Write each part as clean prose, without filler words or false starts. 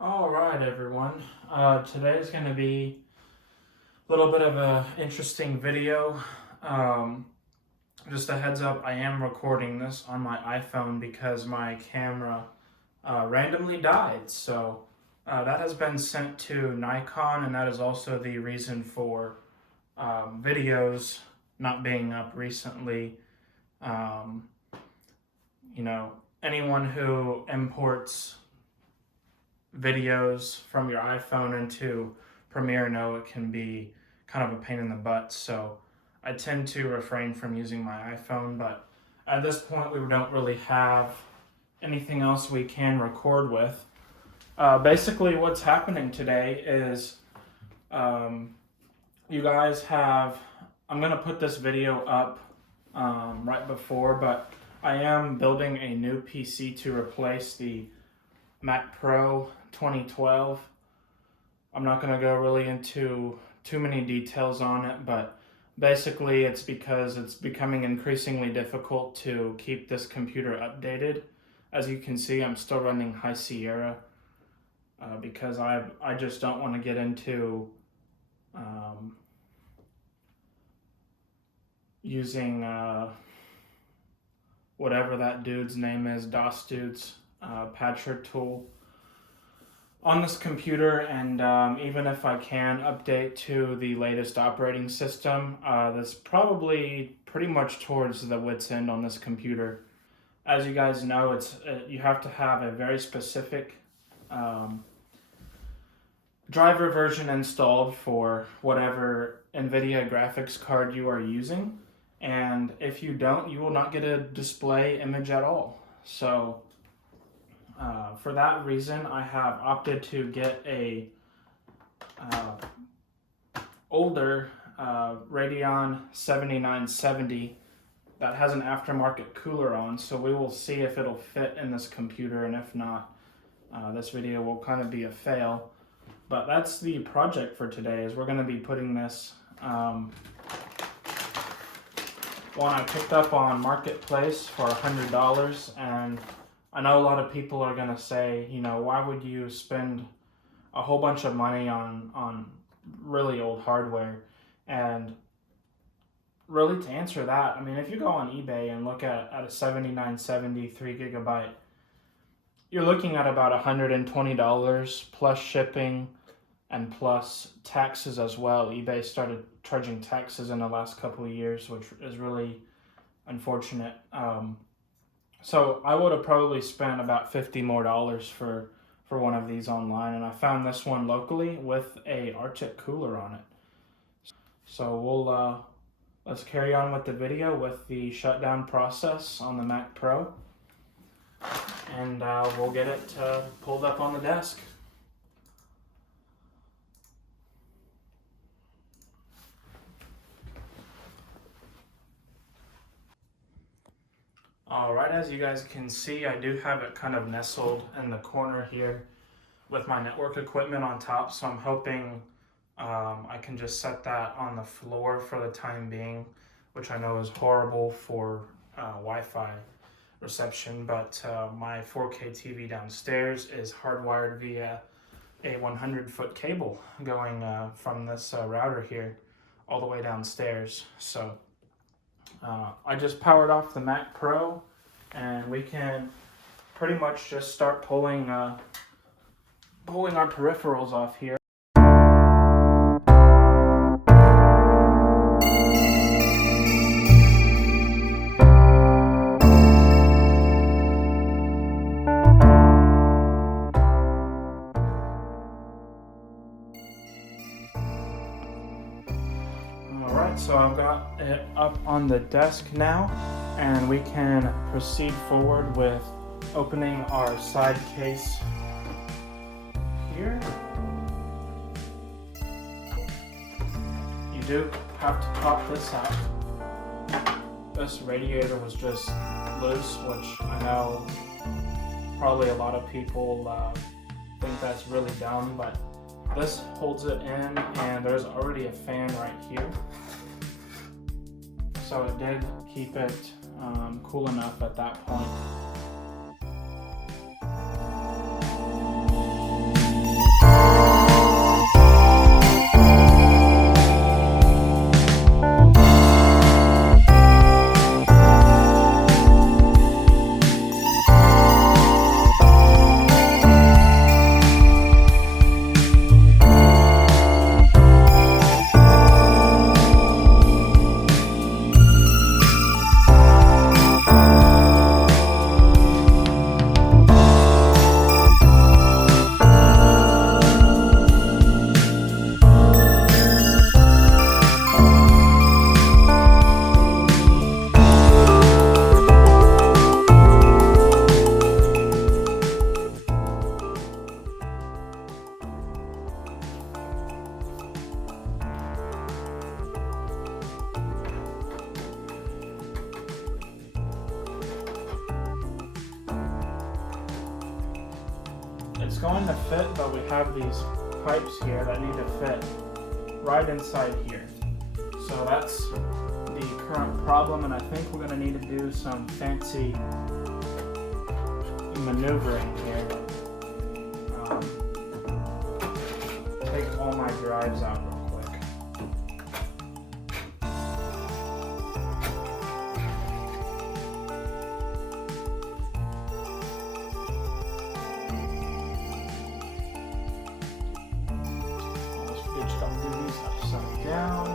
All right, everyone. Today is going to be a little bit of an interesting video. Um, just a heads up, I am recording this on my iPhone because my camera randomly died. So that has been sent to Nikon, and that is also the reason for videos not being up recently. Um, Anyone who imports videos from your iPhone into Premiere know it can be kind of a pain in the butt. So I tend to refrain from using my iPhone, but at this point we don't really have anything else we can record with. Basically what's happening today is you guys have, I'm going to put this video up right before, but I am building a new PC to replace the Mac Pro 2012. I'm not going to go really into too many details on it, but basically it's because it's becoming increasingly difficult to keep this computer updated. As you can see, I'm still running High Sierra because I just don't want to get into using whatever that dude's name is, DOS dude's patcher tool on this computer, and even if I can update to the latest operating system, that's probably pretty much towards the wit's end on this computer. As you guys know, you have to have a very specific driver version installed for whatever NVIDIA graphics card you are using, and if you don't, you will not get a display image at all. So for that reason, I have opted to get a older Radeon 7970 that has an aftermarket cooler on, so we will see if it'll fit in this computer, and if not, this video will kind of be a fail. But that's the project for today, is we're going to be putting this one I picked up on Marketplace for $100, and I know a lot of people are going to say, why would you spend a whole bunch of money on really old hardware? And really, to answer that, I mean, if you go on eBay and look at a 7970 3GB, you're looking at about $120 plus shipping and plus taxes as well. eBay started charging taxes in the last couple of years, which is really unfortunate. So I would have probably spent about $50 more for one of these online, and I found this one locally with a Arctic cooler on it. So let's carry on with the video with the shutdown process on the Mac Pro, and we'll get it pulled up on the desk. Alright, as you guys can see, I do have it kind of nestled in the corner here with my network equipment on top, so I'm hoping I can just set that on the floor for the time being, which I know is horrible for Wi-Fi reception, but my 4K TV downstairs is hardwired via a 100-foot cable going from this router here all the way downstairs. So I just powered off the Mac Pro, and we can pretty much just start pulling our peripherals off here. So I've got it up on the desk now, and we can proceed forward with opening our side case here. You do have to pop this out. This radiator was just loose, which I know probably a lot of people think that's really dumb, but this holds it in, and there's already a fan right here. So it did keep it cool enough at that point. it's going to fit, but we have these pipes here that need to fit right inside here. So that's the current problem, and I think we're going to need to do some fancy maneuvering here. Take all my drives out real quick. Just gotta do these upside down.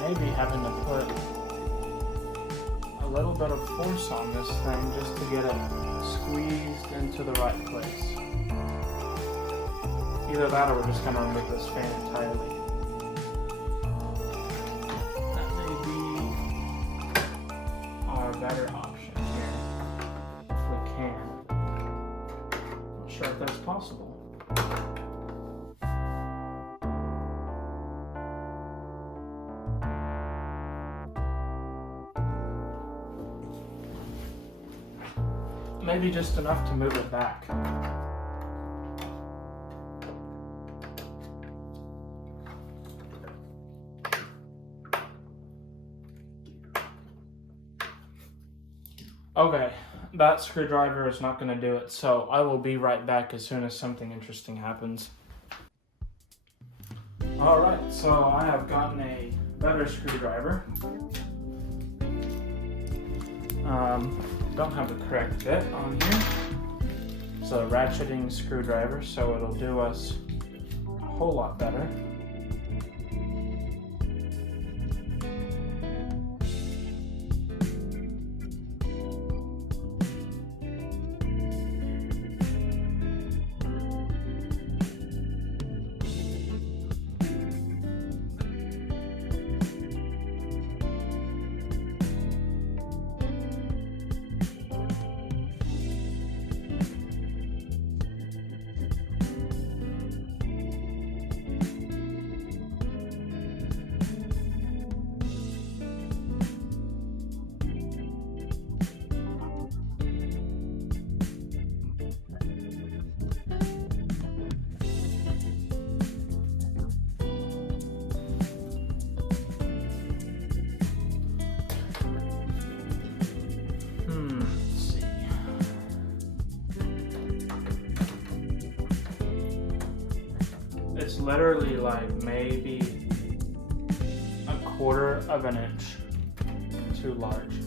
Maybe having to put a little bit of force on this thing just to get it squeezed into the right place. Either that or we're just going to remove this fan entirely. That may be our better option here, if we can. Not sure if that's possible. Maybe just enough to move it back. Okay, that screwdriver is not going to do it, so I will be right back as soon as something interesting happens. Alright, so I have gotten a better screwdriver. Don't have the correct bit on here. It's a ratcheting screwdriver, so it'll do us a whole lot better. It's literally like maybe 1/4 of an inch too large.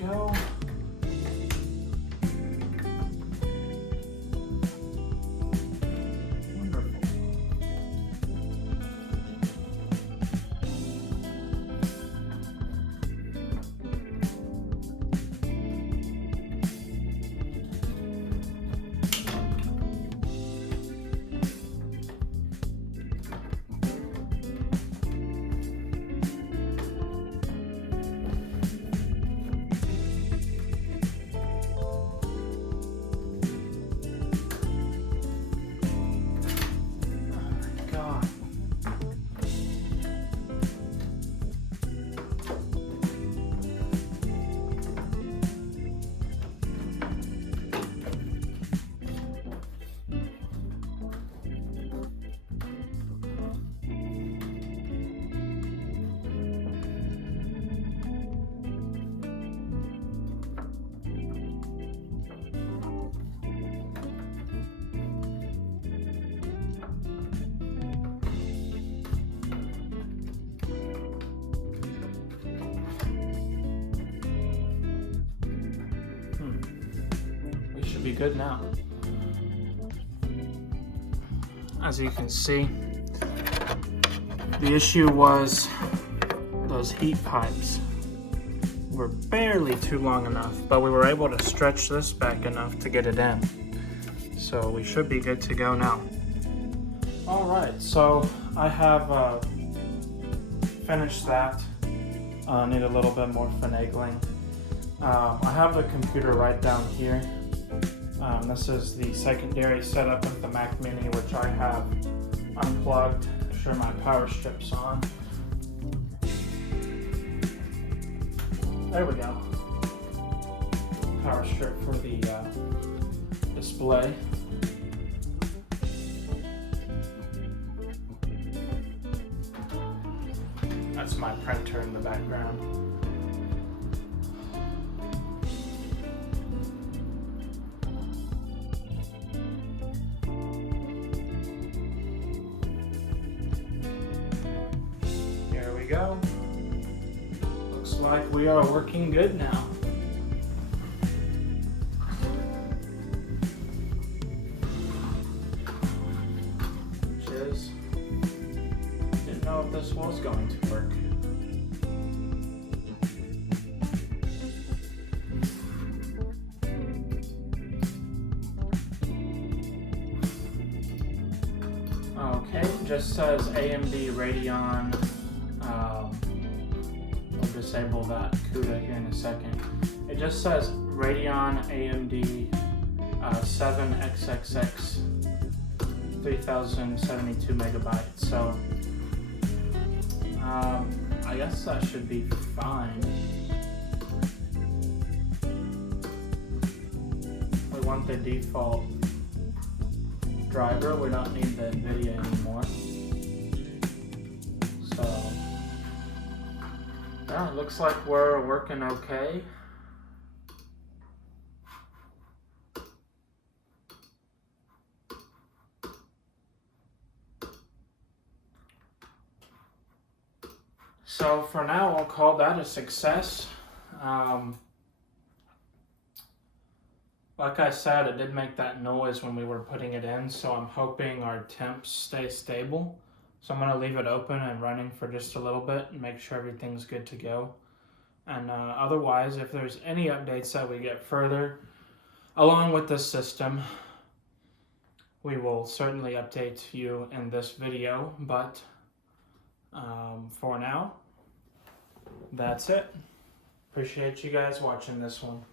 Go. Wonderful. Should be good now. As you can see, the issue was those heat pipes were barely too long enough, but we were able to stretch this back enough to get it in. So we should be good to go now. All right, so I have finished that. Need a little bit more finagling. I have the computer right down here. This is the secondary setup of the Mac Mini, which I have unplugged. Make sure my power strip's on. There we go. Power strip for the display. That's my printer in the background. Here we go. Looks like we are working good now. Which is, didn't know if this was going to work. Okay, it just says AMD Radeon. We'll disable that CUDA here in a second. It just says Radeon AMD 7XXX 3072 megabytes. So I guess that should be fine. We want the default driver, we don't need the NVIDIA anymore. So yeah, it looks like we're working okay. So for now, I'll call that a success. Like I said, it did make that noise when we were putting it in, so I'm hoping our temps stay stable. So I'm going to leave it open and running for just a little bit and make sure everything's good to go. And otherwise, if there's any updates that we get further along with this system, we will certainly update you in this video. But for now, that's it. Appreciate you guys watching this one.